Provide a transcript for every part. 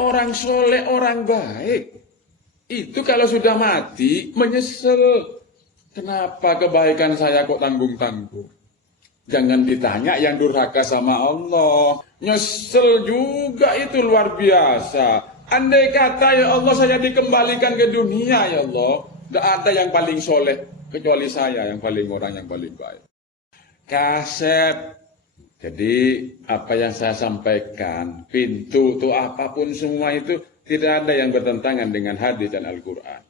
orang soleh, orang baik. Itu kalau sudah mati, menyesal. Kenapa kebaikan saya kok tanggung-tanggung? Jangan ditanya yang durhaka sama Allah. Nyesel juga itu luar biasa. Andai kata ya Allah saya dikembalikan ke dunia ya Allah. Tidak ada yang paling soleh kecuali saya yang paling orang yang paling baik. Kaset. Jadi apa yang saya sampaikan, pintu itu apapun semua itu tidak ada yang bertentangan dengan hadis dan Al-Quran.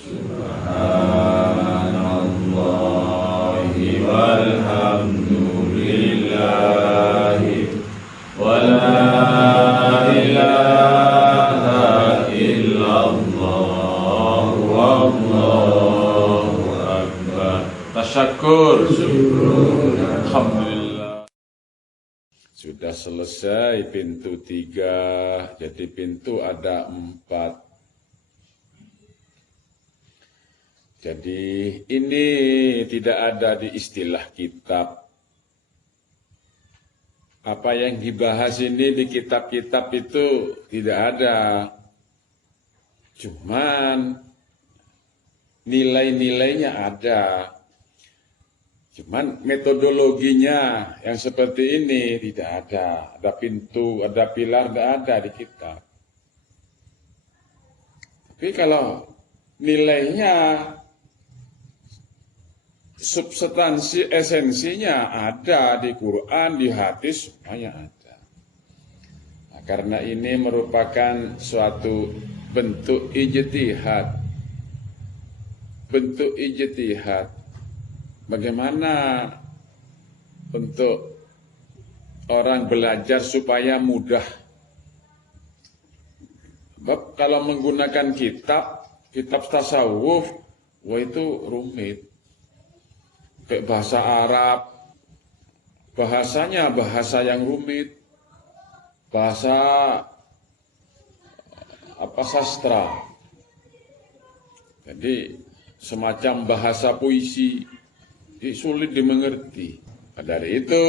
Subhanallahi walhamdulillahi wa la ilaha illallah wallahu akbar. Tasyakur. Alhamdulillah. Sudah selesai pintu 3, jadi pintu ada 4. Jadi ini tidak ada di istilah kitab. Apa yang dibahas ini di kitab-kitab itu tidak ada. Cuman nilai-nilainya ada. Cuman metodologinya yang seperti ini tidak ada. Ada pintu, ada pilar, tidak ada di kitab. Tapi kalau nilainya, substansi esensinya ada di Quran, di hadis, semuanya ada. Nah, karena ini merupakan suatu bentuk ijtihad. Bentuk ijtihad. Bagaimana untuk orang belajar supaya mudah? Sebab kalau menggunakan kitab tasawuf, wah itu rumit. Kayak bahasa Arab, bahasanya bahasa yang rumit. Bahasa sastra. Jadi semacam bahasa puisi. Sulit dimengerti. Dari itu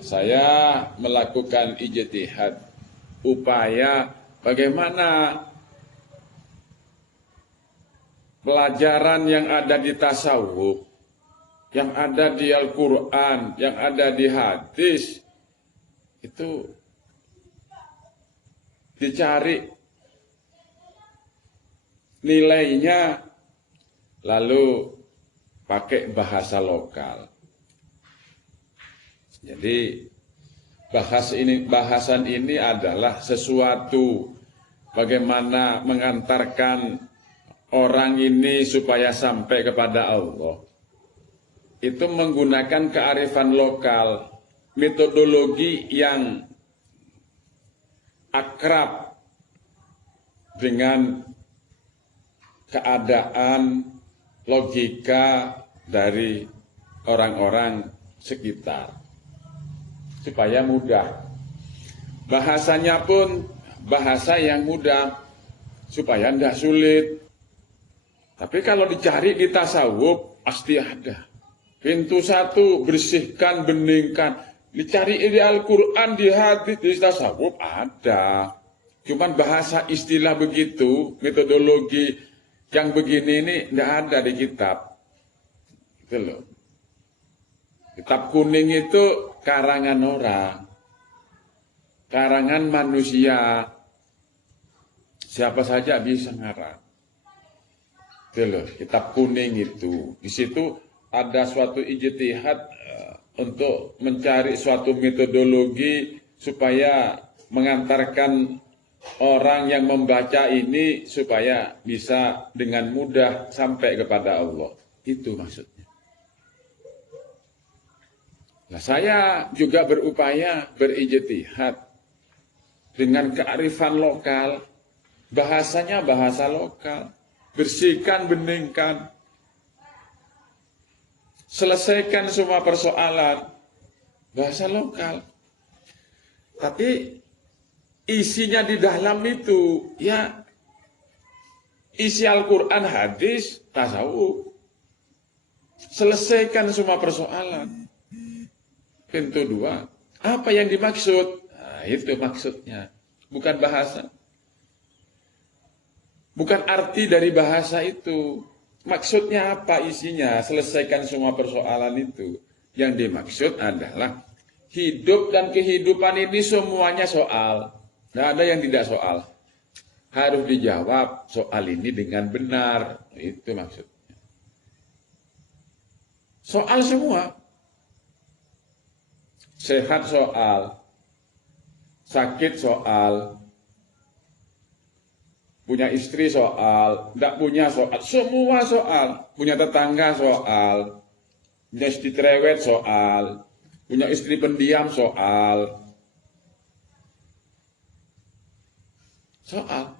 saya melakukan ijtihad, upaya bagaimana pelajaran yang ada di tasawuf, yang ada di Al-Quran, yang ada di hadis, itu dicari nilainya, lalu pakai bahasa lokal. Jadi bahasan ini adalah sesuatu bagaimana mengantarkan orang ini supaya sampai kepada Allah. Itu menggunakan kearifan lokal, metodologi yang akrab dengan keadaan logika dari orang-orang sekitar supaya mudah. Bahasanya pun bahasa yang mudah supaya tidak sulit. Tapi kalau dicari di tasawuf pasti ada. Pintu 1 bersihkan, beningkan. Dicari di Al-Quran, di hadis, di tasawuf ada. Cuman bahasa istilah begitu, metodologi yang begini ini tidak ada di kitab. Gitu loh. Kitab kuning itu karangan orang, karangan manusia. Siapa saja bisa ngarang. Gitu loh, kitab kuning itu. Di situ ada suatu ijtihad untuk mencari suatu metodologi supaya mengantarkan orang yang membaca ini supaya bisa dengan mudah sampai kepada Allah. Itu maksudnya. Nah, saya juga berupaya berijtihad dengan kearifan lokal, bahasanya bahasa lokal, bersihkan, beningkan, selesaikan semua persoalan, bahasa lokal. Tapi isinya di dalam itu, ya isi Al-Quran, hadis, tasawuf. Selesaikan semua persoalan. Pintu 2, apa yang dimaksud? Nah, itu maksudnya. bukan bahasa. Bukan arti dari bahasa itu. Maksudnya apa isinya? Selesaikan semua persoalan itu. Yang dimaksud adalah hidup dan kehidupan ini semuanya soal. Tidak ada yang tidak soal. Harus dijawab soal ini dengan benar. Itu maksudnya. Soal semua. Sehat soal. Sakit soal. Punya istri soal. Tidak punya soal. Semua soal. Punya tetangga soal. Punya istri cerewet soal. Punya istri pendiam soal. Soal.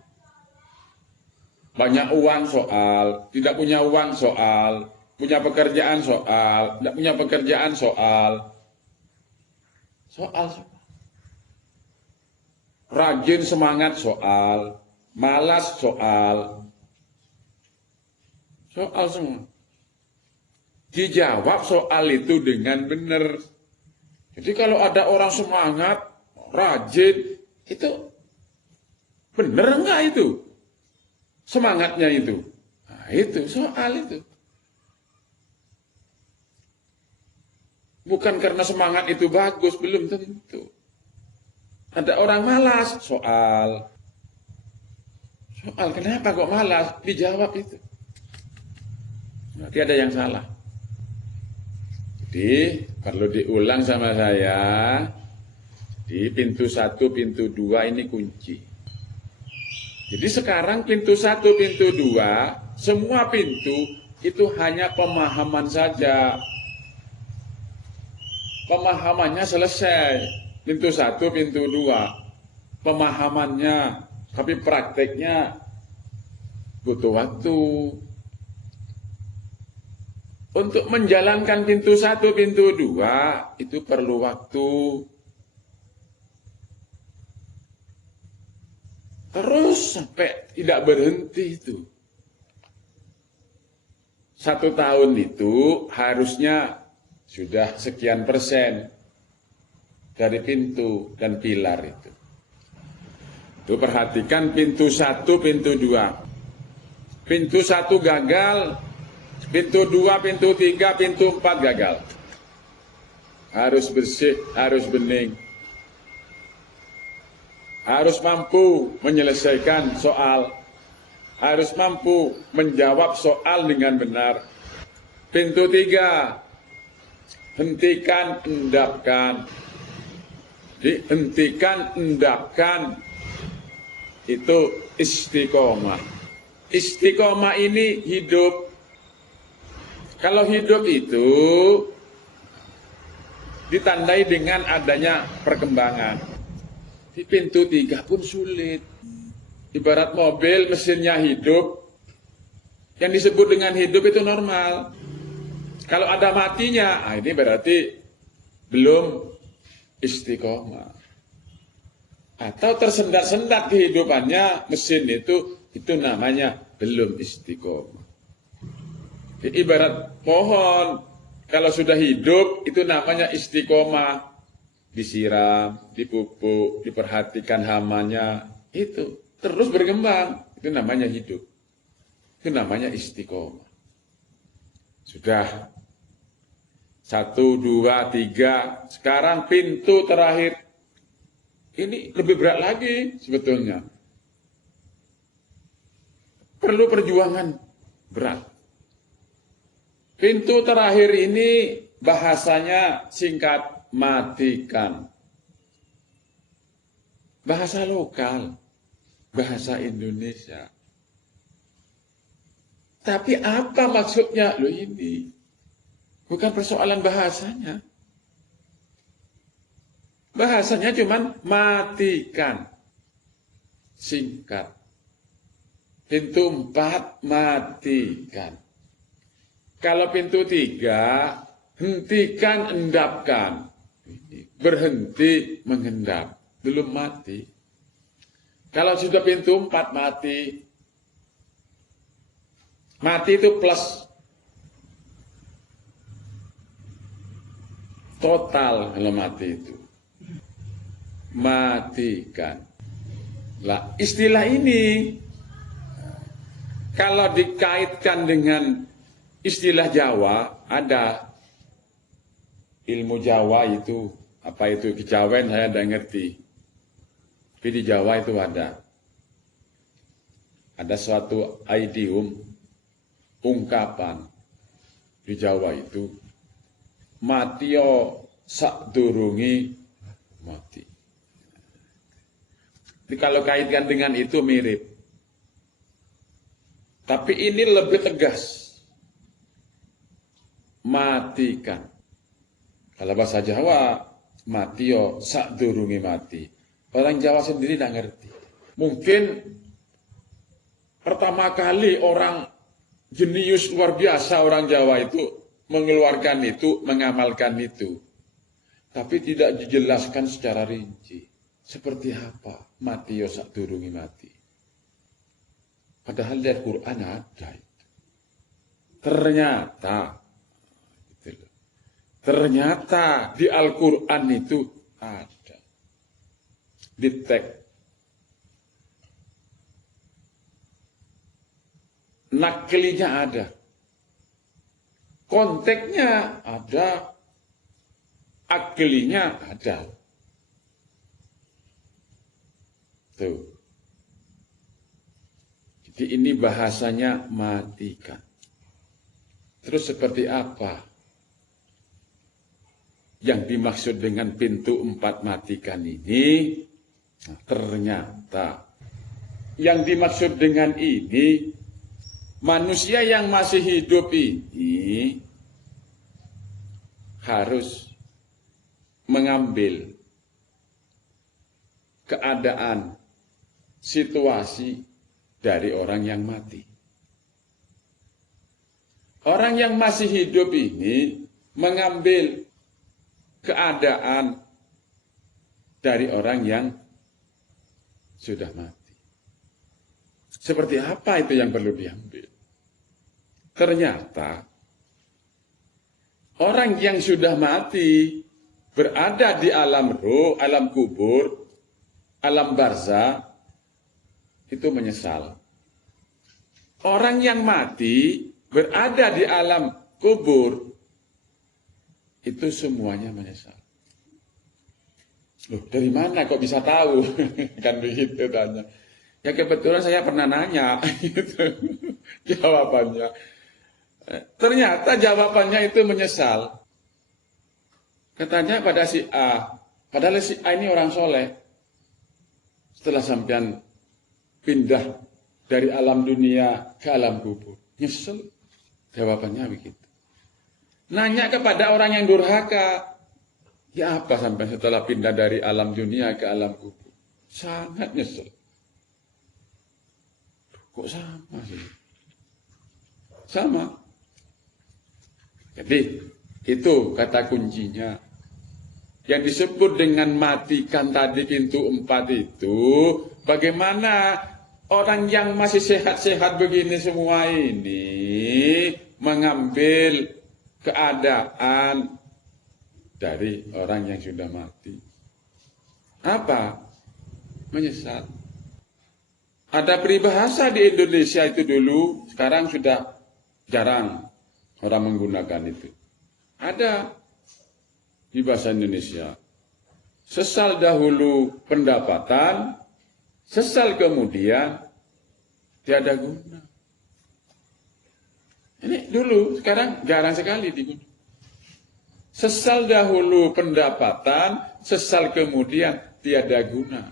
Banyak uang soal. Tidak punya uang soal. Punya pekerjaan soal. Tidak punya pekerjaan soal. Soal. Rajin semangat soal. Malas soal. Soal semua. Dijawab soal itu dengan benar. Jadi kalau ada orang semangat, rajin, itu benar enggak itu? Semangatnya itu. Nah, itu soal itu. Bukan karena semangat itu bagus, belum tentu. Ada orang malas, soal. Soal, kenapa kok malas? Dijawab itu. Berarti ada yang salah. Jadi, perlu diulang sama saya. Di pintu 1, pintu 2 ini kunci. Jadi sekarang pintu 1, pintu 2, semua pintu itu hanya pemahaman saja. Pemahamannya selesai. Pintu 1, pintu 2. Pemahamannya. Tapi prakteknya butuh waktu. Untuk menjalankan pintu 1, pintu 2 itu perlu waktu. Terus sampai tidak berhenti itu. 1 tahun itu harusnya sudah sekian persen dari pintu dan pilar itu. Itu perhatikan pintu 1, pintu 2. Pintu 1 gagal, pintu 2, pintu 3, pintu 4 gagal. Harus bersih, harus bening. Harus mampu menyelesaikan soal. Harus mampu menjawab soal dengan benar. Pintu 3, hentikan, endapkan. Dihentikan, endapkan. Itu istiqomah. Istiqomah ini hidup. Kalau hidup itu ditandai dengan adanya perkembangan. Di pintu 3 pun sulit. Ibarat mobil mesinnya hidup. Yang disebut dengan hidup itu normal. Kalau ada matinya, ini berarti belum istiqomah. Atau tersendat-sendat kehidupannya mesin itu namanya belum istiqomah. Ibarat pohon, kalau sudah hidup itu namanya istiqomah. Disiram, dipupuk, diperhatikan hamanya, itu terus berkembang, itu namanya hidup. Itu namanya istiqomah. Sudah 1, 2, 3, sekarang pintu terakhir. Ini lebih berat lagi sebetulnya. Perlu perjuangan berat. Pintu terakhir ini bahasanya singkat, matikan. Bahasa lokal, bahasa Indonesia. Tapi apa maksudnya? Loh ini bukan persoalan bahasanya. Bahasanya cuman matikan. Singkat. Pintu 4 matikan. Kalau pintu 3 hentikan, endapkan. Berhenti mengendap. Belum mati. Kalau sudah pintu 4 mati. Mati itu plus. Total kalau mati itu. Matikan. Lah, istilah ini kalau dikaitkan dengan istilah Jawa, ada ilmu Jawa itu, apa itu kejawen saya tidak ngerti. Tapi di Jawa itu ada. Ada suatu idiom, ungkapan di Jawa itu, matio sakdurungi mati. Jadi kalau kaitkan dengan itu mirip. Tapi ini lebih tegas. Matikan. Kalau bahasa Jawa, matio sakdurungi mati. Orang Jawa sendiri tidak ngerti. Mungkin pertama kali orang jenius luar biasa orang Jawa itu mengeluarkan itu, mengamalkan itu. Tapi tidak dijelaskan secara rinci. Seperti apa matio sakdurungi mati. Padahal di Al-Quran ada itu. Ternyata di Al-Quran itu ada. Di teks naklinya ada, konteksnya ada, aklinya ada. Tuh. Jadi ini bahasanya matikan. Terus seperti apa yang dimaksud dengan pintu 4 matikan ini? Nah, ternyata yang dimaksud dengan ini, manusia yang masih hidup ini harus mengambil keadaan, situasi dari orang yang mati. Orang yang masih hidup ini mengambil keadaan dari orang yang sudah mati. Seperti apa itu yang perlu diambil? Ternyata orang yang sudah mati berada di alam ruh, alam kubur, alam barzah, itu menyesal. Orang yang mati berada di alam kubur, itu semuanya menyesal. Loh, dari mana kok bisa tahu? Kan begitu tanya. Ya kebetulan saya pernah nanya, gitu. Jawabannya. Ternyata jawabannya itu menyesal. Katanya pada si A, padahal si A ini orang soleh. Setelah sampean pindah dari alam dunia ke alam kubur, nyesel. Jawabannya begitu. Nanya kepada orang yang durhaka, ya apa sampai setelah pindah dari alam dunia ke alam kubur? Sangat nyesel. Kok sama sih? Sama. Jadi itu kata kuncinya. Yang disebut dengan matikan tadi pintu 4 itu, bagaimana orang yang masih sehat-sehat begini semua ini mengambil keadaan dari orang yang sudah mati. Apa? Menyesal. Ada peribahasa di Indonesia itu dulu, sekarang sudah jarang orang menggunakan itu. Ada di bahasa Indonesia. Sesal dahulu pendapatan, sesal kemudian tiada guna. Ini dulu, sekarang jarang sekali digunakan. Sesal dahulu pendapatan, sesal kemudian tiada guna.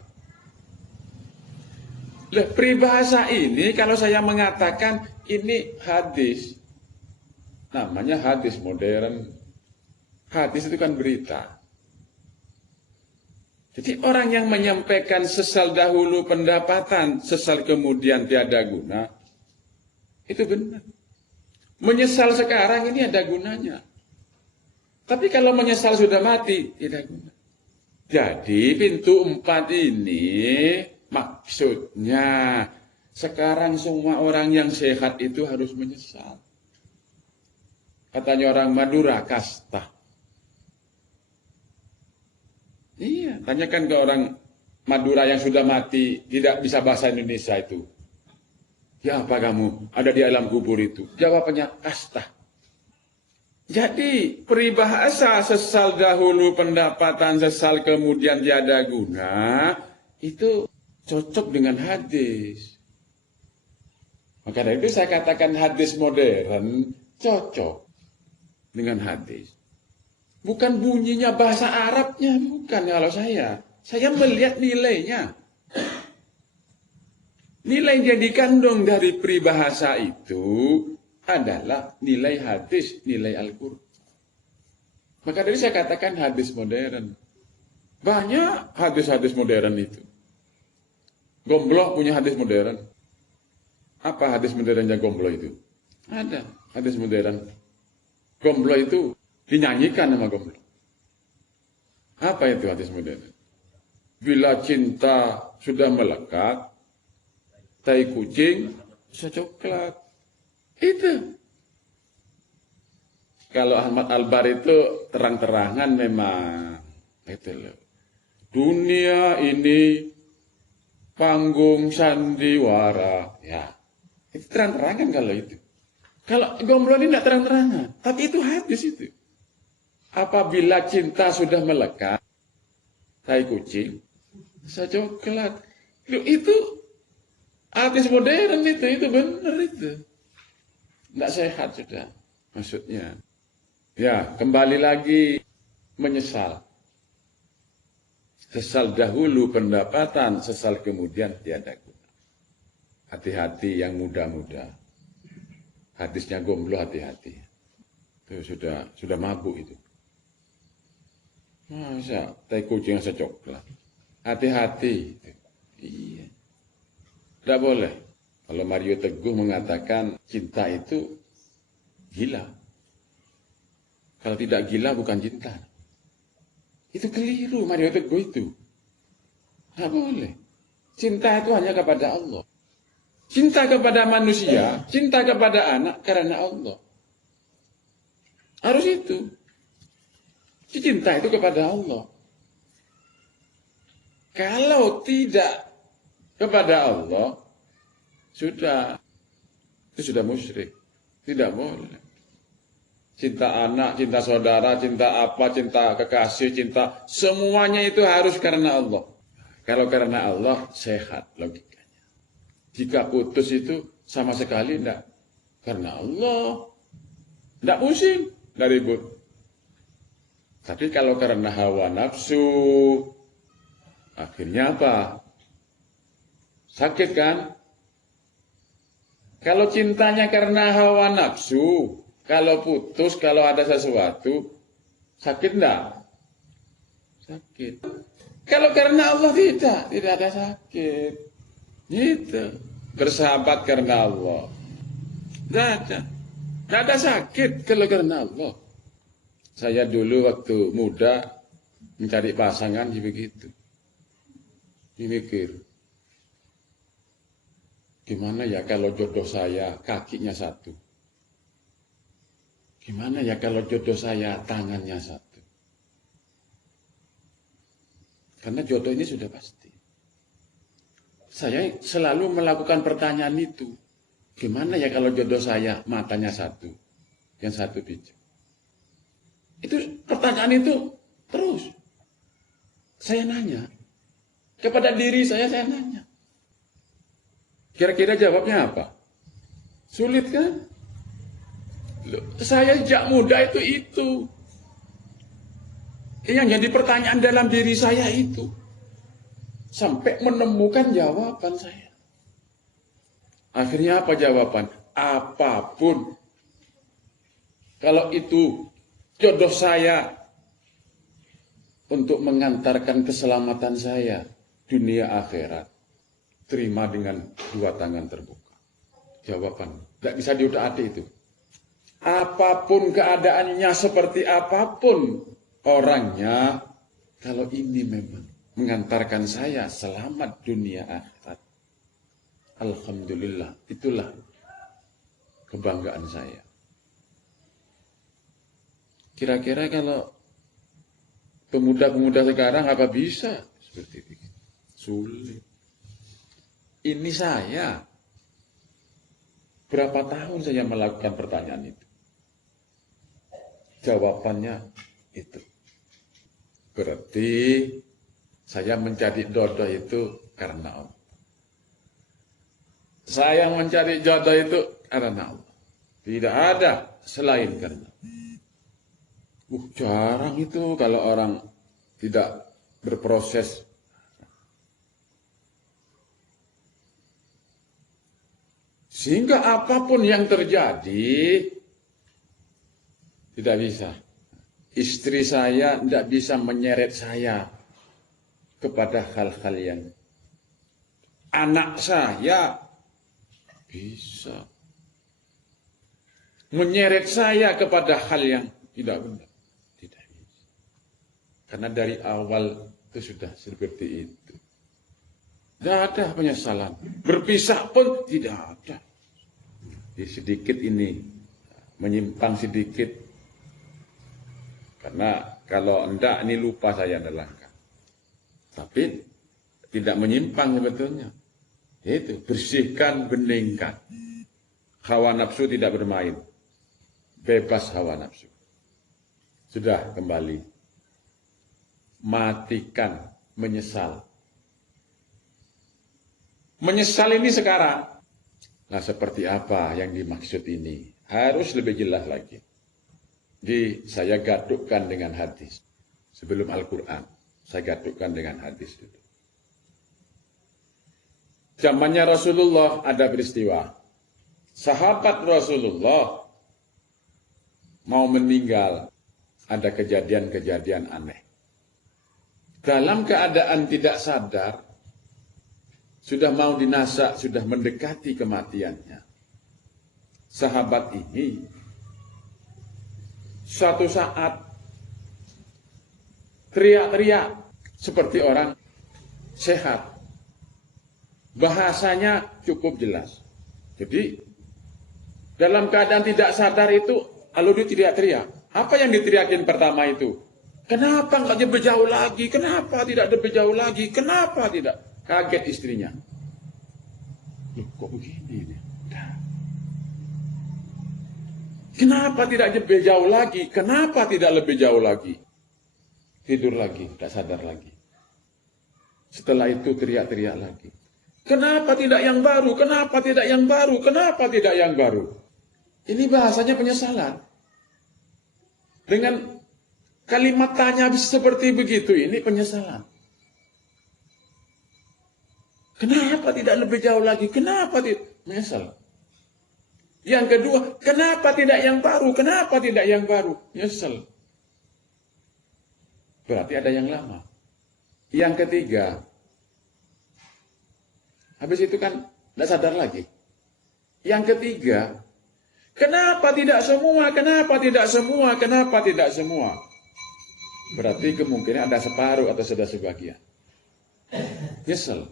Lah, peribahasa ini kalau saya mengatakan ini hadis, namanya hadis modern. Hadis itu kan berita. Jadi orang yang menyampaikan sesal dahulu pendapatan, sesal kemudian tiada guna, itu benar. Menyesal sekarang ini ada gunanya. Tapi kalau menyesal sudah mati, tidak guna. Jadi pintu 4 ini maksudnya sekarang semua orang yang sehat itu harus menyesal. Katanya orang Madura, kasta. Iya, tanyakan ke orang Madura yang sudah mati tidak bisa bahasa Indonesia itu. Ya apa kamu ada di alam kubur itu? Jawabannya kasta. Jadi peribahasa sesal dahulu pendapatan sesal kemudian tiada guna itu cocok dengan hadis. Maka dari itu saya katakan hadis modern cocok dengan hadis. Bukan bunyinya bahasa Arabnya, bukan kalau saya. Saya melihat nilainya. Nilai yang dikandung dari peribahasa itu adalah nilai hadis, nilai Al-Quran. Maka dari saya katakan hadis modern. Banyak hadis-hadis modern itu. Gombloh punya hadis modern. Apa hadis modernnya Gombloh itu? Ada hadis modern. Gombloh itu dinyanyikan sama Gombloh. Apa itu hadis modern? Bila cinta sudah melekat, tai kucing bisa coklat. Itu. Kalau Ahmad Albar itu terang-terangan memang. Itu loh. Dunia ini panggung sandiwara. Ya. Itu terang-terangan kalau itu. Kalau Gombloh ini tidak terang-terangan. Tapi itu hadis itu. Apabila cinta sudah melekat, tai kucing bisa coklat. Itu hadis modern itu benar itu. Tidak sehat sudah, maksudnya. Ya, kembali lagi menyesal. Sesal dahulu pendapatan, sesal kemudian tiada guna. Hati-hati yang muda-muda. Hadisnya Gombloh hati-hati. Itu sudah mabuk itu. Masa tai kucing rasa coklat. Hati-hati. Iya. Tidak boleh. Kalau Mario Teguh mengatakan cinta itu gila. Kalau tidak gila bukan cinta. Itu keliru Mario Teguh itu. Tidak boleh. Cinta itu hanya kepada Allah. Cinta kepada manusia, cinta kepada anak karena Allah. Harus itu. Cinta itu kepada Allah. Kalau tidak kepada Allah, itu sudah musyrik. Tidak boleh. Cinta anak, cinta saudara, cinta apa, cinta kekasih, cinta, semuanya itu harus karena Allah. Kalau karena Allah, sehat logikanya. Jika putus itu sama sekali tidak. Karena Allah. Tidak pusing, tidak ribut. Tapi kalau karena hawa nafsu, akhirnya apa? Sakit kan? Kalau cintanya karena hawa nafsu, kalau putus, kalau ada sesuatu, sakit enggak? Sakit. Kalau karena Allah tidak ada sakit. Gitu. Bersahabat karena Allah. Tidak ada sakit kalau karena Allah. Saya dulu waktu muda mencari pasangan begitu. Mikir. Gimana ya kalau jodoh saya kakinya satu? Gimana ya kalau jodoh saya tangannya satu? Karena jodoh ini sudah pasti. Saya selalu melakukan pertanyaan itu. Gimana ya kalau jodoh saya matanya satu, yang satu pijak? Itu pertanyaan itu terus. Saya nanya. Kepada diri saya nanya. Kira-kira jawabnya apa? Sulit kan? Loh, saya sejak muda itu. Yang jadi pertanyaan dalam diri saya itu. Sampai menemukan jawaban saya. Akhirnya apa jawaban? Apapun. Kalau itu jodoh saya untuk mengantarkan keselamatan saya dunia akhirat, terima dengan dua tangan terbuka. Jawaban, tidak bisa diutak-atik itu. Apapun keadaannya, seperti apapun orangnya, kalau ini memang mengantarkan saya selamat dunia akhirat, alhamdulillah, itulah kebanggaan saya. Kira-kira kalau pemuda-pemuda sekarang apa bisa seperti itu? Sulit. Ini saya. Berapa tahun saya melakukan pertanyaan itu? Jawabannya itu. Berarti saya mencari jodoh itu karena Allah. Saya mencari jodoh itu karena Allah. Tidak ada selain karena Allah. Jarang itu kalau orang tidak berproses. Sehingga apapun yang terjadi, tidak bisa. Istri saya tidak bisa menyeret saya kepada hal-hal yang anak saya bisa menyeret saya kepada hal yang tidak benar. Tidak bisa. Karena dari awal itu sudah seperti itu. Tidak ada penyesalan. Berpisah pun tidak ada. Sedikit ini menyimpang sedikit. Karena kalau enggak ini lupa saya adalah. Tapi tidak menyimpang sebetulnya. Itu bersihkan, beningkan. Hawa nafsu tidak bermain. Bebas hawa nafsu. Sudah kembali. Matikan, menyesal. Menyesal ini sekarang. Nah, seperti apa yang dimaksud ini? Harus lebih jelas lagi. Jadi saya gadukkan dengan hadis. Sebelum Al-Quran, saya gadukkan dengan hadis itu. Zamannya Rasulullah ada peristiwa. Sahabat Rasulullah mau meninggal. Ada kejadian-kejadian aneh. Dalam keadaan tidak sadar, sudah mau dinasak, sudah mendekati kematiannya. Sahabat ini suatu saat teriak-teriak seperti orang sehat. Bahasanya cukup jelas. Jadi dalam keadaan tidak sadar itu, lalu dia teriak-teriak. Apa yang diteriakin pertama itu? Kenapa nggak lebih jauh lagi? Kenapa tidak lebih jauh lagi? Kenapa tidak? Kaget istrinya. Loh, kok begini? Kenapa tidak lebih jauh lagi? Kenapa tidak lebih jauh lagi? Tidur lagi, tidak sadar lagi. Setelah itu teriak-teriak lagi. Kenapa tidak yang baru? Kenapa tidak yang baru? Kenapa tidak yang baru? Ini bahasanya penyesalan. Dengan kalimat tanya seperti begitu, ini penyesalan. Kenapa tidak lebih jauh lagi? Kenapa tidak? Menyesal. Yang kedua, kenapa tidak yang baru? Kenapa tidak yang baru? Nyesel. Berarti ada yang lama. Yang ketiga, habis itu kan tidak sadar lagi. Yang ketiga, kenapa tidak semua? Kenapa tidak semua? Kenapa tidak semua? Berarti kemungkinan ada separuh atau sudah sebagian. Nyesel.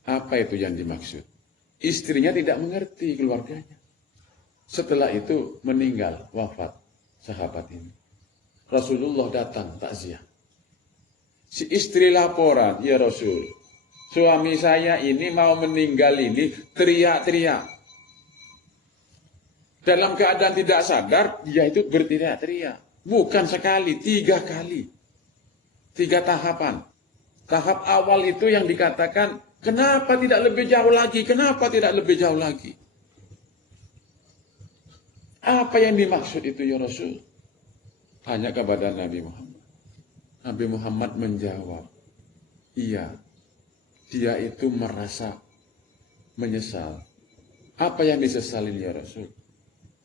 Apa itu yang dimaksud? Istrinya tidak mengerti keluarganya. Setelah itu meninggal, wafat sahabat ini. Rasulullah datang takziah. Si istri laporan, ya Rasul, suami saya ini mau meninggal ini teriak-teriak. Dalam keadaan tidak sadar, dia itu berteriak-teriak. Bukan sekali, 3 kali. 3 tahapan. Tahap awal itu yang dikatakan, kenapa tidak lebih jauh lagi? Kenapa tidak lebih jauh lagi? Apa yang dimaksud itu ya Rasul? Tanya kepada Nabi Muhammad. Nabi Muhammad menjawab, iya, dia itu merasa menyesal. Apa yang disesalin ya Rasul?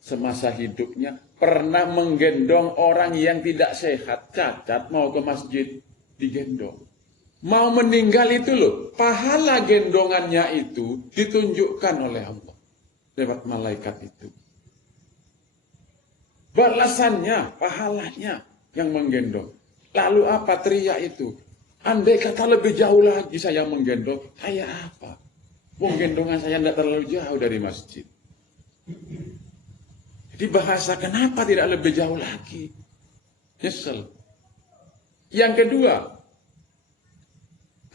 Semasa hidupnya pernah menggendong orang yang tidak sehat, cacat, mau ke masjid, digendong. Mau meninggal itu loh, pahala gendongannya itu ditunjukkan oleh Allah lewat malaikat itu. Balasannya, pahalanya yang menggendong. Lalu apa teriak itu? Andai kata lebih jauh lagi saya menggendong, saya apa? Gendongan saya tidak terlalu jauh dari masjid. Jadi bahasa kenapa tidak lebih jauh lagi? Nyesel. Yang kedua,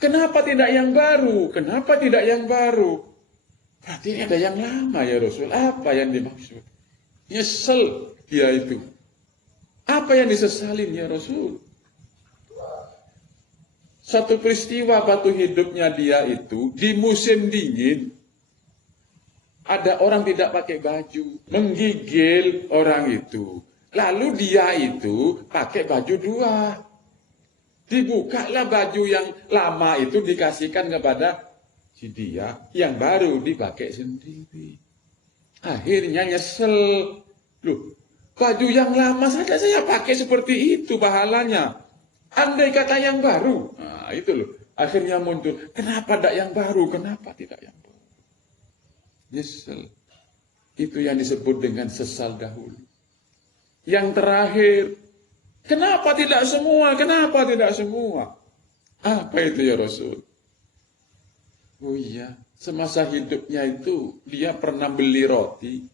Kenapa tidak yang baru? Kenapa tidak yang baru? Berarti ini ada yang lama ya Rasul. Apa yang dimaksud? Nyesel dia itu. Apa yang disesalin ya Rasul? Satu peristiwa batu hidupnya dia itu di musim dingin. Ada orang tidak pakai baju, menggigil orang itu. Lalu dia itu pakai baju dua. Dibukalah baju yang lama itu dikasihkan kepada si dia, yang baru dipakai sendiri. Akhirnya nyesel. Loh, baju yang lama saja saya pakai seperti itu pahalanya. Andai kata yang baru. Nah, itu loh. Akhirnya muncul. Kenapa tidak yang baru? Kenapa tidak yang baru? Nyesel. Itu yang disebut dengan sesal dahulu. Yang terakhir. Kenapa tidak semua? Kenapa tidak semua? Apa itu ya Rasul? Oh iya, semasa hidupnya itu dia pernah beli roti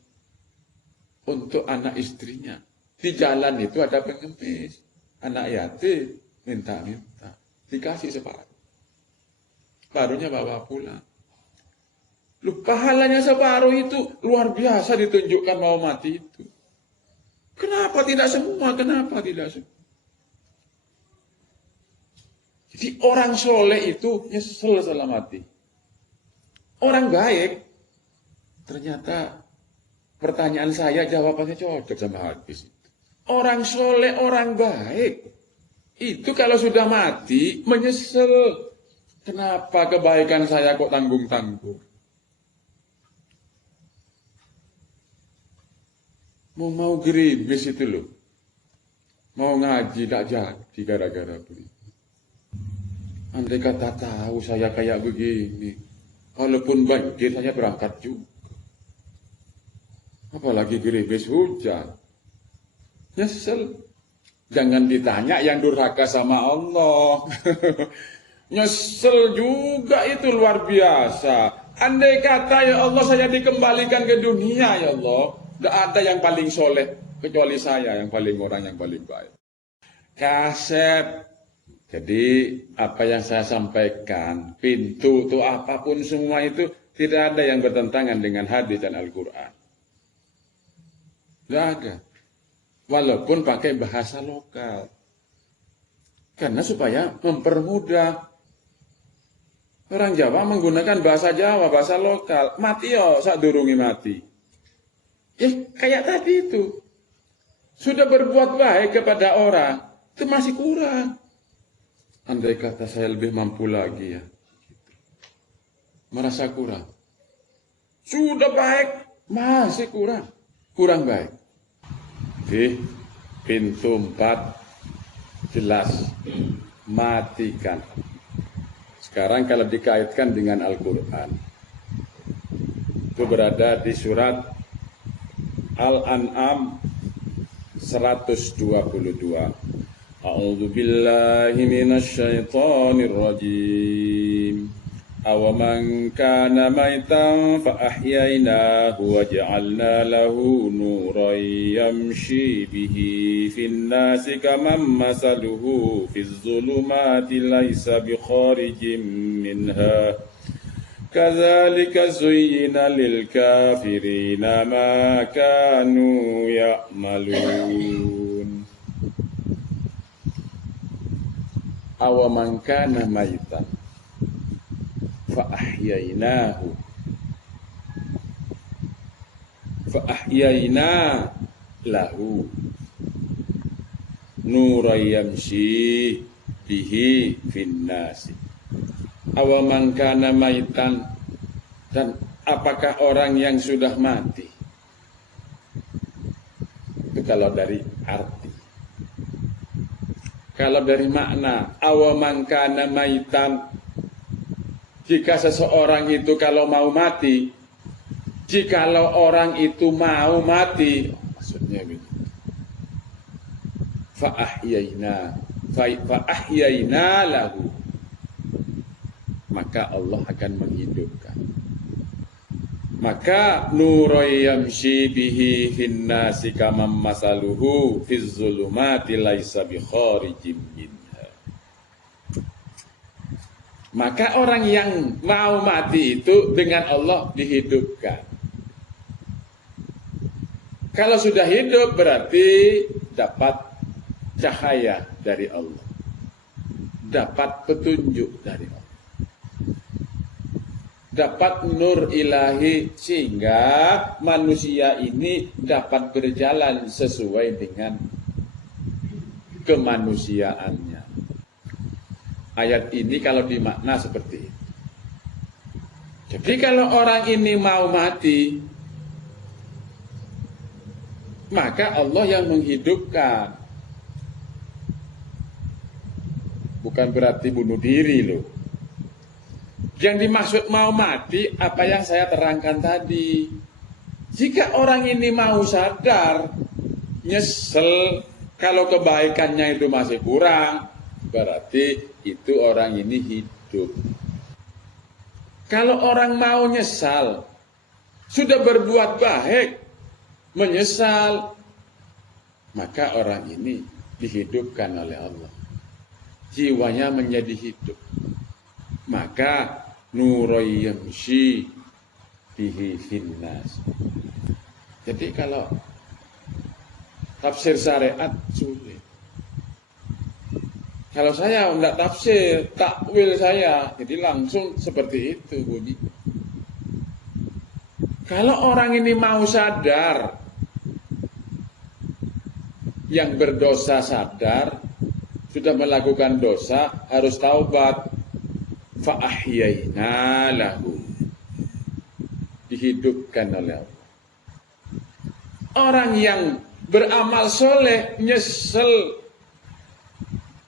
untuk anak istrinya. Di jalan itu ada pengemis, anak yatim, minta-minta, dikasih separuh. Separuhnya bawa pulang. Loh, pahalanya separuh itu luar biasa ditunjukkan mau mati itu. Kenapa tidak semua? Kenapa tidak semua? Jadi orang soleh itu nyesel setelah mati. Orang baik, ternyata pertanyaan saya jawabannya cocok sama hadis. Orang soleh, orang baik, itu kalau sudah mati menyesal. Kenapa kebaikan saya kok tanggung-tanggung? Mau gerimis itu loh. Mau ngaji tak jadi gara-gara beli. Andai kata tahu saya kayak begini, walaupun banjir saya berangkat juga. Apalagi gerimis hujan. Nyesel. Jangan ditanya yang durhaka sama Allah. Nyesel juga itu luar biasa. Andai kata ya Allah saya dikembalikan ke dunia ya Allah. Tidak ada yang paling soleh kecuali saya yang paling orang yang paling baik. Kaset. Jadi apa yang saya sampaikan, pintu itu apapun semua itu tidak ada yang bertentangan dengan hadis dan Al-Quran. Tidak ada. Walaupun pakai bahasa lokal. Karena supaya mempermudah. Orang Jawa menggunakan bahasa Jawa, bahasa lokal. Mati yo, sak durungi mati. Ya kayak tadi itu. Sudah berbuat baik kepada orang, itu masih kurang. Andai kata saya lebih mampu lagi ya. Merasa kurang. Sudah baik, masih kurang. Kurang baik. Di pintu 4 jelas. Matikan. Sekarang kalau dikaitkan dengan Al-Quran. Itu berada di surat Al-An'am 122. A'udzu billahi minasyaitonir rajim. Awaman kana maitan fa ahyaynahu wa ja'alna lahu nuran yamshi bihi fin nasi kaman masaluhu fiz zulumati laysa bi kharijin minha. Kadzalika zuyyina lil kafirina ma kanu ya'malun. Awaman kana maitan fa ahyayna lahu nuran yamshi bihi fin nasi. Awaman kana maitan, dan apakah orang yang sudah mati? Itu kalau dari arti. Kalau dari makna, awaman kana maitan, jika seseorang itu kalau mau mati, jikalau orang itu mau mati, maksudnya begitu. Fa ahyayna lahu, maka Allah akan menghidupkan. Maka nuray yamshi bihi fin nasi kamam masaluhu fiz zulumati laisa bi kharijin minha. Maka orang yang mau mati itu dengan Allah dihidupkan. Kalau sudah hidup berarti dapat cahaya dari Allah. Dapat petunjuk dari Allah. Dapat nur ilahi sehingga manusia ini dapat berjalan sesuai dengan kemanusiaannya. Ayat ini kalau dimakna seperti itu. Jadi kalau orang ini mau mati, maka Allah yang menghidupkan. Bukan berarti bunuh diri loh. Yang dimaksud mau mati apa yang saya terangkan tadi. Jika orang ini mau sadar, nyesel, kalau kebaikannya itu masih kurang, berarti itu orang ini hidup. Kalau orang mau nyesal, sudah berbuat baik, menyesal, maka orang ini dihidupkan oleh Allah. Jiwanya menjadi hidup. Maka nuroy yamshi bihi finnas. Jadi kalau tafsir syariat sulit. Kalau saya tidak tafsir, takwil saya, jadi langsung seperti itu bunyi. Kalau orang ini mau sadar, yang berdosa sadar, sudah melakukan dosa, harus taubat. Fa'ahyaina lahu. Dihidupkan oleh Allah. Orang yang beramal soleh, nyesel,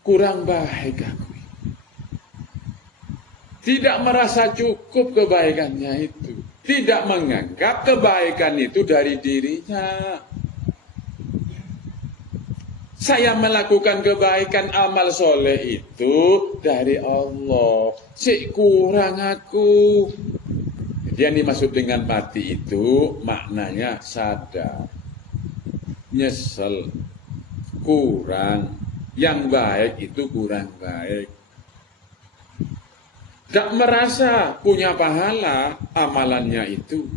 kurang baik aku. Tidak merasa cukup kebaikannya itu. Tidak menganggap kebaikan itu dari dirinya. Saya melakukan kebaikan amal soleh itu dari Allah. Si kurang aku. Jadi yang dimaksud dengan mati itu maknanya sadar. Nyesel. Kurang. Yang baik itu kurang baik. Tak merasa punya pahala amalannya itu.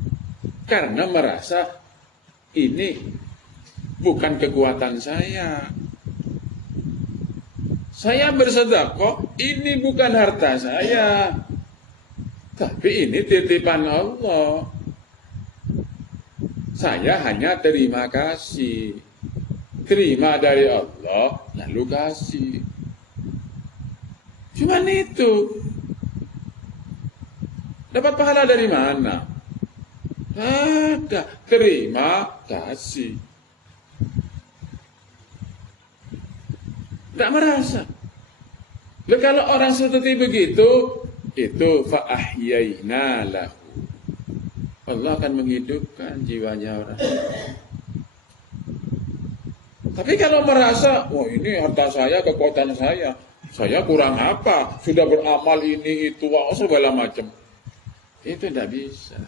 Karena merasa ini bukan kekuatan saya. Saya bersedekah, ini bukan harta saya. Tapi ini titipan Allah. Saya hanya terima kasih. Terima dari Allah, lalu kasih. Cuman itu. Dapat pahala dari mana? Ada. Terima kasih. Tidak merasa. Lalu kalau orang seperti begitu, itu fa'ahyaina lahu. Allah akan menghidupkan jiwanya orang. Tapi kalau merasa, oh ini harta saya, kekuatan saya kurang apa? Sudah beramal ini, itu, segala macam. Itu tidak bisa.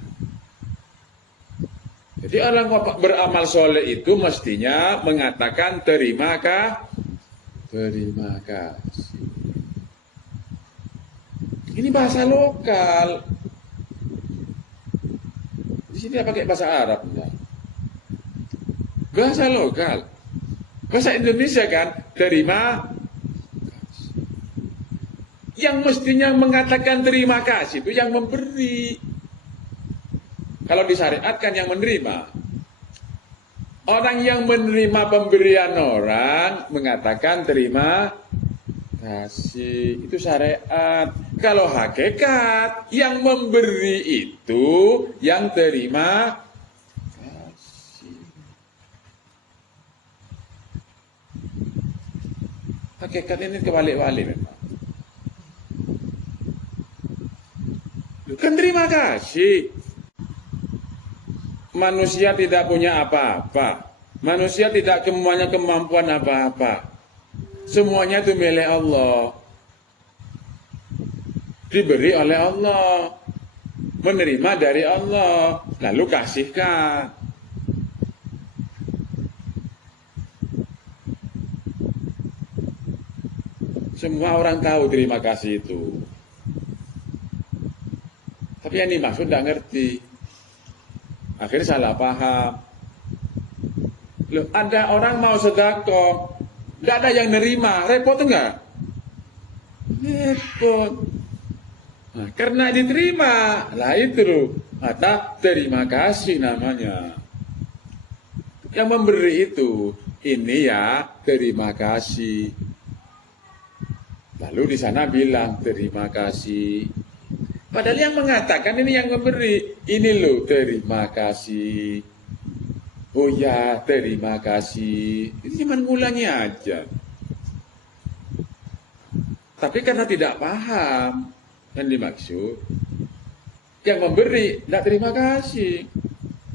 Jadi orang beramal soleh itu mestinya mengatakan terima kasih. Ini bahasa lokal. Di sini tidak pakai bahasa Arab. Enggak. Bahasa lokal. Bahasa Indonesia kan, terima kasih. Yang mestinya mengatakan terima kasih itu yang memberi. Kalau disyariatkan yang menerima. Orang yang menerima pemberian orang mengatakan terima kasih. Itu syariat. Kalau hakikat yang memberi itu yang terima kasih. Hakikat ini kebalik-balik memang. Bukan terima kasih. Manusia tidak punya apa-apa. Manusia tidak semuanya kemampuan apa-apa. Semuanya itu milik Allah. Diberi oleh Allah. Menerima dari Allah. Lalu kasihkan. Semua orang tahu terima kasih itu. Tapi yang dimaksud tidak ngerti. Akhirnya salah paham. Loh, ada orang mau sedekah, tidak ada yang nerima, repot enggak? Repot. Nah, karena diterima, lah itu loh, maka terima kasih namanya. Yang memberi itu, ini ya terima kasih. Lalu di sana bilang terima kasih. Padahal yang mengatakan ini yang memberi, ini loh terima kasih. Oh ya terima kasih. Ini cuma ngulangi aja. Tapi karena tidak paham yang dimaksud, yang memberi tidak terima kasih.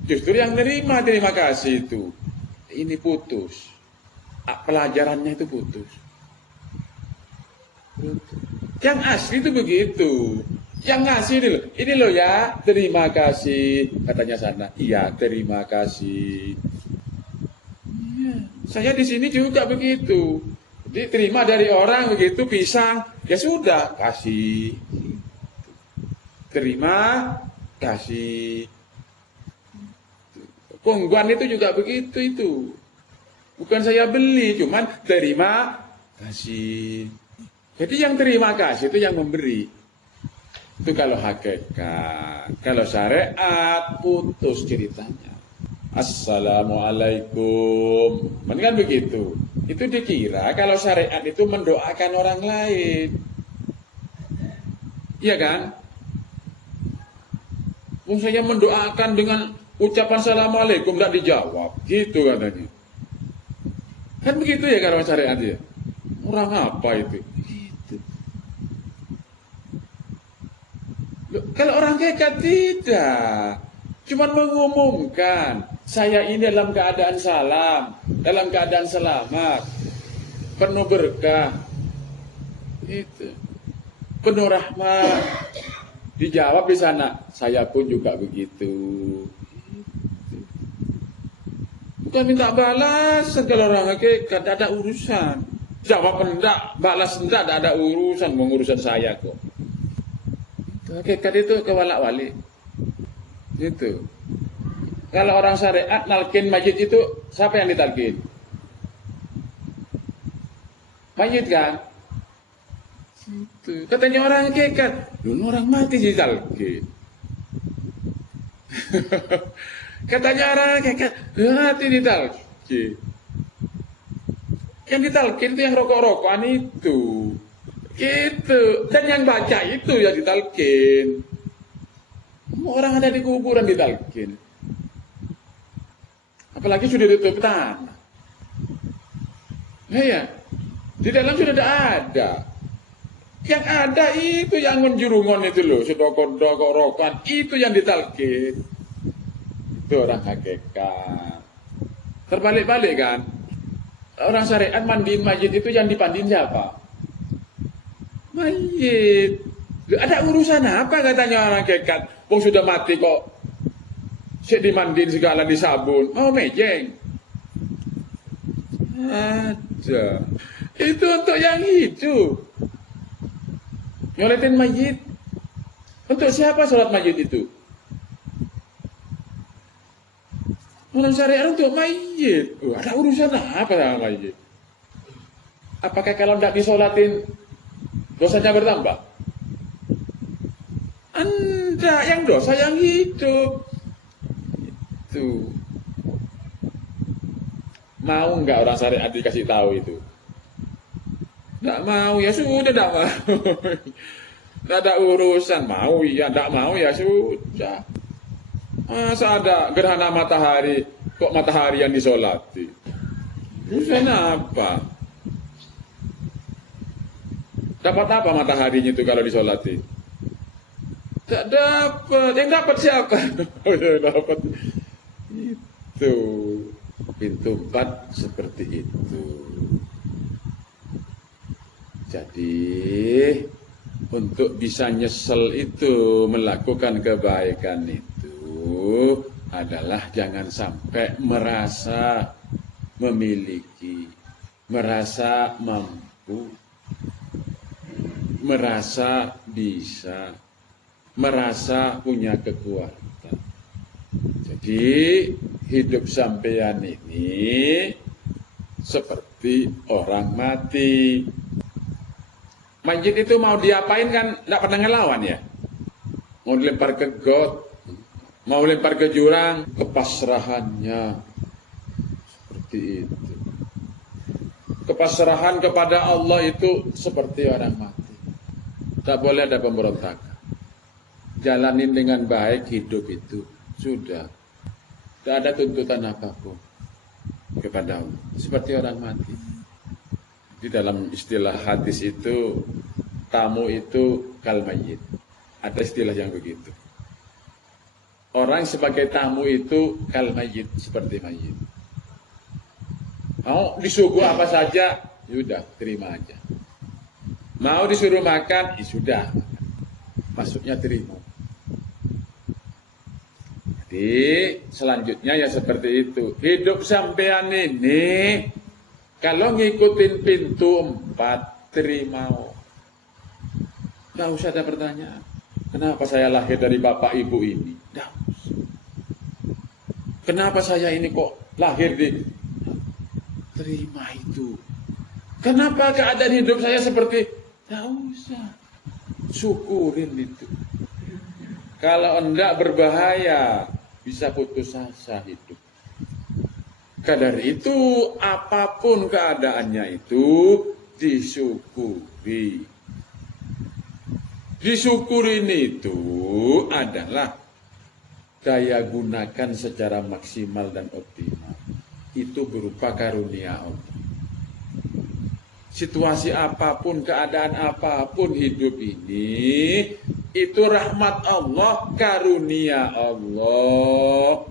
Justru yang nerima terima kasih itu. Ini putus. Pelajarannya itu putus. Yang asli itu begitu. Yang ngasih ini loh ya, terima kasih. Katanya sana, iya terima kasih. Iya, saya di sini juga begitu. Jadi terima dari orang begitu, pisang, ya sudah, kasih. Terima, kasih. Pengguan itu juga begitu itu. Bukan saya beli, cuman terima kasih. Jadi yang terima kasih itu yang memberi. Itu kalau hakikat. Kalau syariat putus ceritanya. Assalamualaikum. Mendingan begitu. Itu dikira kalau syariat itu mendoakan orang lain. Iya kan? Saya mendoakan dengan ucapan assalamualaikum tidak dijawab. Gitu katanya. Kan begitu ya kalau syariat ya. Orang apa itu? Gitu. Loh, kalau orang hakikat tidak. Cuman mengumumkan. Saya ini dalam keadaan salam. Dalam keadaan selamat. Penuh berkah. Itu. Penuh rahmat. Dijawab di sana. Saya pun juga begitu. Bukan minta balas kalau orang hakikat, tidak ada urusan. Jawab enggak, balas enggak, tidak ada urusan, mengurusan saya kok. Hakikat itu kewalak-walik. Gitu. Kalau orang syariat nalkin mayit itu, siapa yang ditalkin? Mayit kan? Gitu. Katanya orang hakikat, dulu orang mati ditalkin. Katanya orang hakikat, mati ditalkin. Yang ditalkin itu yang rokok-rokokan itu. Gitu. Dan yang baca itu yang ditalkin. Orang ada di kuburan ditalkin. Apalagi sudah ditutup tanah. Nah ya, di dalam sudah ada. Yang ada itu yang menjurungon itu loh, sedokok-dokok-rokan, itu yang ditalkin. Itu orang hakikat. Terbalik-balik kan? Orang syariat mandiin mayit itu yang dipandin siapa? Mayit. Ada urusan apa katanya orang hakikat? Wong sudah mati kok. Sik dimandiin segala disabun. Oh mejeng. Ada. Itu untuk yang hidup. Nyoletin mayit. Untuk siapa sholat mayit itu? Orang syariat untuk mayit. Ada urusan apa sama mayit? Apakah kalau tidak disolatin dosanya bertambah? Anda yang dosa yang hidup. Itu. Mau nggak orang syariat dikasih tahu itu? Tidak mau, ya sudah tidak mau. Tidak ada urusan, mau ya, tidak mau ya sudah. Masa ada gerhana matahari, kok matahari yang disolati? Urusan apa? Dapat apa mataharinya itu kalau disolati? Tak dapat. Yang dapat siapa? Yang dapat itu. Pintu 4 seperti itu. Jadi untuk bisa nyesel itu, melakukan kebaikan itu adalah jangan sampai merasa memiliki, merasa mampu, merasa bisa, merasa punya kekuatan. Jadi hidup sampean ini seperti orang mati. Mayit itu mau diapain kan tidak pernah ngelawan ya. Mau dilempar ke got, mau lempar ke jurang, kepasrahannya seperti itu. Kepasrahan kepada Allah itu seperti orang mati. Tak boleh ada pemberontakan. Jalanin dengan baik hidup itu. Sudah. Tidak ada tuntutan apapun kepada Allah. Seperti orang mati. Di dalam istilah hadis itu, tamu itu kal mayyit. Ada istilah yang begitu. Orang sebagai tamu itu kal mayyit, seperti mayit. Mau disuguh apa saja, sudah terima aja. Mau disuruh makan, ya sudah. Maksudnya terima. Jadi selanjutnya ya seperti itu. Hidup sampean ini kalau ngikutin pintu 4, terima. Gak usah ada pertanyaan. Kenapa saya lahir dari bapak ibu ini? Gak usah. Kenapa saya ini kok lahir di... Terima itu. Kenapa keadaan hidup saya seperti... Gak usah. Syukurin itu. Kalau enggak berbahaya, bisa putus asa hidup. Kadar itu, apapun keadaannya itu, disyukuri. Disyukurin itu adalah daya gunakan secara maksimal dan optimal. Itu berupa karunia Allah. Situasi apapun, keadaan apapun hidup ini, itu rahmat Allah, karunia Allah.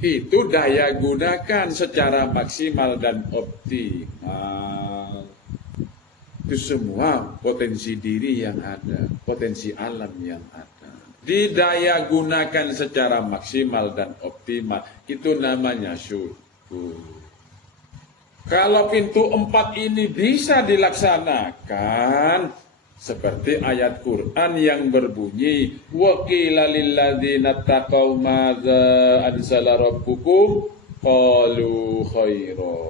Itu daya gunakan secara maksimal dan optimal. Itu semua potensi diri yang ada, potensi alam yang ada. Didaya gunakan secara maksimal dan optimal. Itu namanya syukur. Kalau pintu 4 ini bisa dilaksanakan, seperti ayat Quran yang berbunyi, wa qila lil ladzina taqaw madza anzala rabbukum qalu khaira.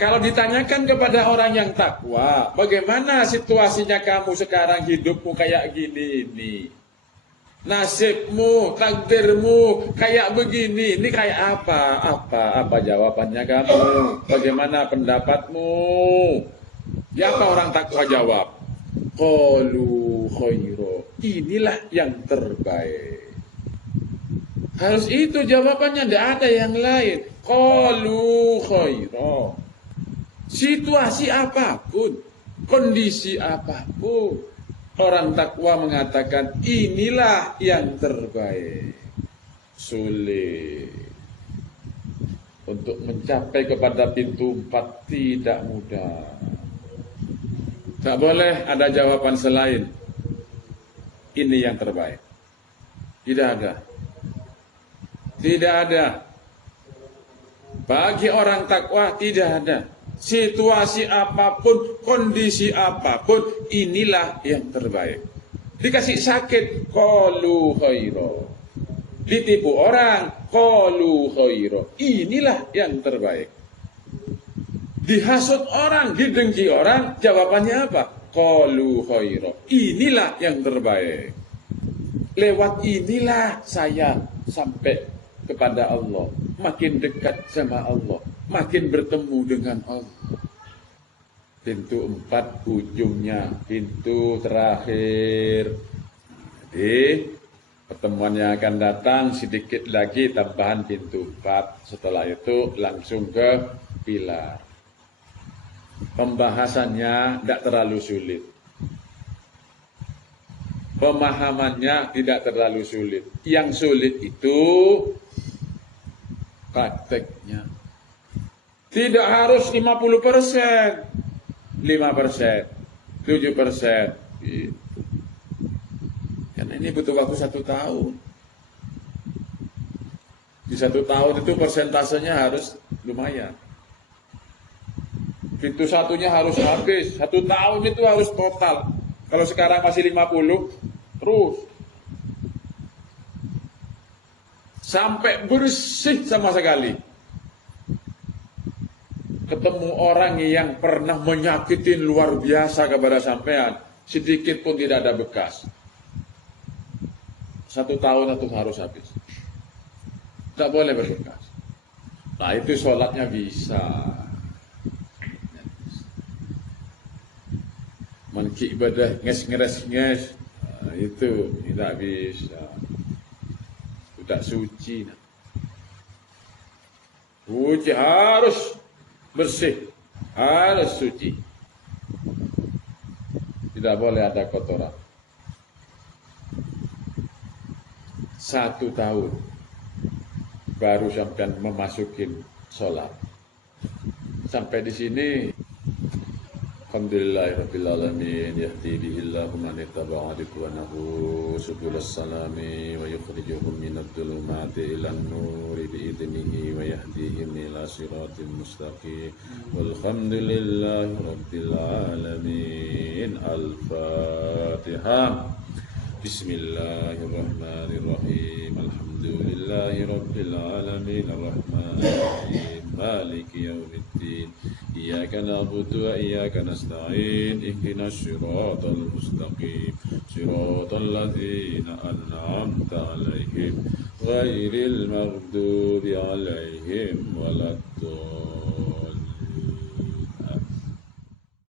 Kalau ditanyakan kepada orang yang takwa, bagaimana situasinya kamu sekarang, hidupmu kayak gini ini? Nasibmu, takdirmu kayak begini, ini kayak apa? Apa jawabannya kamu? Bagaimana pendapatmu? Ya, apa orang takwa jawab? Qalu khaira. Inilah yang terbaik. Harus itu jawabannya, tidak ada yang lain. Qalu khaira. Situasi apapun, kondisi apapun, orang takwa mengatakan inilah yang terbaik. Sulit. Untuk mencapai kepada pintu 4 tidak mudah. Tak boleh ada jawaban selain ini yang terbaik. Tidak ada. Tidak ada. Bagi orang takwa tidak ada. Situasi apapun, kondisi apapun, inilah yang terbaik. Dikasih sakit, qalu khaira. Ditipu orang, qalu khaira. Inilah yang terbaik. Dihasut orang, didengki orang, jawabannya apa? Qalu khaira. Inilah yang terbaik. Lewat inilah saya sampai kepada Allah. Makin dekat sama Allah. Makin bertemu dengan Allah. Pintu 4 ujungnya, pintu terakhir. Jadi pertemuan yang akan datang sedikit lagi tambahan pintu 4. Setelah itu langsung ke pilar. Pembahasannya tidak terlalu sulit. Pemahamannya tidak terlalu sulit. Yang sulit itu prakteknya. Tidak harus 50%, 5%, 7%. Gitu. Karena ini butuh waktu 1 tahun. Di 1 tahun itu persentasenya harus lumayan. Pintu 1-nya harus habis, 1 tahun itu harus total. Kalau sekarang masih 50, terus. Sampai bersih sama sekali. Ketemu orang yang pernah menyakitin luar biasa kepada sampean, sedikit pun tidak ada bekas. 1 tahun itu harus habis. Tidak boleh berbekas. Nah itu sholatnya bisa. Menki ibadah nges, nah, itu tidak bisa. Tidak suci. Suci harus bersih, harus suci. Tidak boleh ada kotoran. 1 tahun baru sampai memasukin sholat. Sampai di sini, alhamdulillahirabbil alamin, yahdi bihillahu man ittaba'a ridwanahu subulas salami wa yukhrijuhum minadh dhulumati ilan nuri bi'idnihi wa yahdihim ila siratin mustaqim. Walhamdulillahirabbil alamin. Al-Fatihah. Bismillahirrahmanirrahim. Alhamdulillahirabbil alamin. Arrahmanirrahim. Maliki yaumiddin. Iyyaka na'budu wa iyyaka nasta'in. Ihdinas siratal mustaqim. Siratal ladzina an'amta 'alaihim ghairil maghdubi 'alaihim waladdallin.